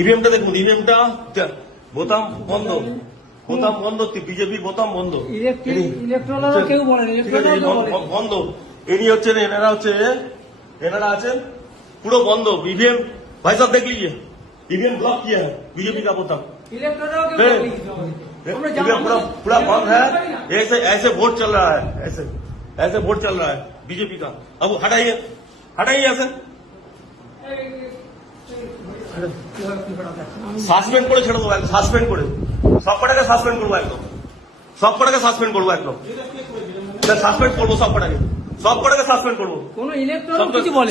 ইভিএমটা দেখুন, ইভিএমটা বোতাম বন্ধ, বোতাম বন্ধ, বিজেপির বোতাম বন্ধ, কেউ বলেন বন্ধ। ইনি হচ্ছেন, এনারা আছেন পুরো বন্ধ। ईवीएम भाई साहब देख लीजिए, ईवीएम ब्लॉक किया है बीजेपी का बोताम, ईवीएम पूरा बंद है। ऐसे ऐसे वोट चल रहा है, ऐसे ऐसे वोट चल रहा है बीजेपी का। अब हटाइए, हटाइए ऐसे সাসপেন্ড করে ছেড়ে দেবো, একদম সাসপেন্ড করে, সব কটাকে সাসপেন্ড করবো, একদম সব কটাকে সাসপেন্ড করবো, একদম সাসপেন্ড করবো, সব কটাকে সাসপেন্ড করবো, কোন ইলেকট্রন কিছু বলে,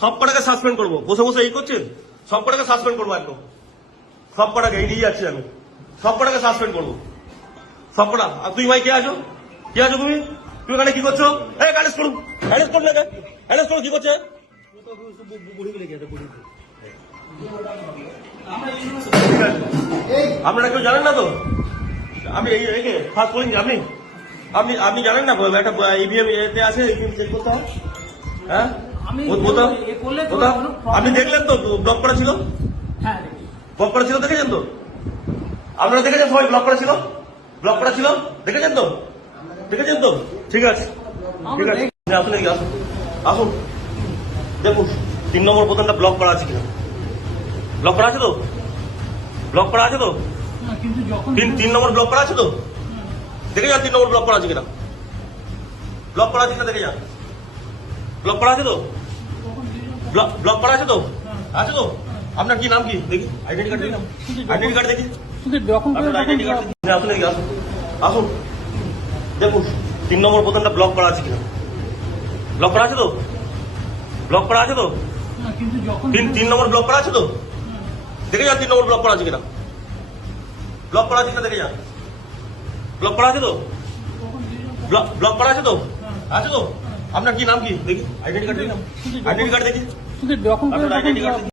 সব কটাকে সাসপেন্ড করবো। বসে বসে এই করছেন, সব কটাকে সাসপেন্ড করবো, একদম সব কটাকে, এই নিয়ে যাচ্ছি আমি, সব কটাকে সাসপেন্ড করবো, সব কটা। আর তুই ভাই কে আছো, কে আছো তুমি? তুমি এখানে কি করছো? এই অ্যারেস্ট করুন, অ্যারেস্ট করুন, অ্যারেস্ট করুন। কি করছে? আপনারা কেউ জানেন না তো? আমি এই ফার্স্ট বলিনি, আপনি আপনি আপনি জানেন না একটা ইভিএম এতে আছে, ইভিএম চেক করতে হয়। হ্যাঁ, আপনি দেখলেন তো ব্লক করা ছিল, ব্লক করা ছিল, দেখেছেন তো? আপনারা দেখেছেন সবাই ব্লক করা ছিল, ব্লক করা ছিল, দেখেছেন তো? দেখেছেন তো? ঠিক আছে, ঠিক আছে, আসুন, আসুন, আসুন, দেখুন 3 নম্বর বোতামটা ব্লক করা আছে কিনা। ব্লক করা আছে তো? ব্লক করা আছে তো? 3 নম্বর ব্লক করা আছে তো? দেখে যান 3 নম্বর ব্লক করা আছে কিনা, ব্লক করা আছে কিনা দেখে যান। ব্লক করা আছে তো? ব্লক করা আছে তো? আছে তো? আপনার কি নাম কি দেখি, আইডেন্টি কার্ড দেখি, আইডেন্টি কার্ড দেখি, আইডেন্টি কার্ড। আসুন, আসুন, আসুন, দেখুন 3 নম্বর বোতামটা ব্লক করা আছে কিনা। ব্লক করা আছে তো? ব্লক করা আছে তো? 3 নম্বর ব্লক করা আছে তো? দেখে যান 3 নম্বর ব্লক করা আছে কিনা, ব্লক করা আছে কিনা দেখে যান। ব্লক করা আছে তো? ব্লক করা আছে তো? আছে তো? আপনার কি নাম কি দেখি, আইডেন্টি কার্ড দেখি, আইডেন্টি কার্ড দেখি, আইডেন্টি কার্ড।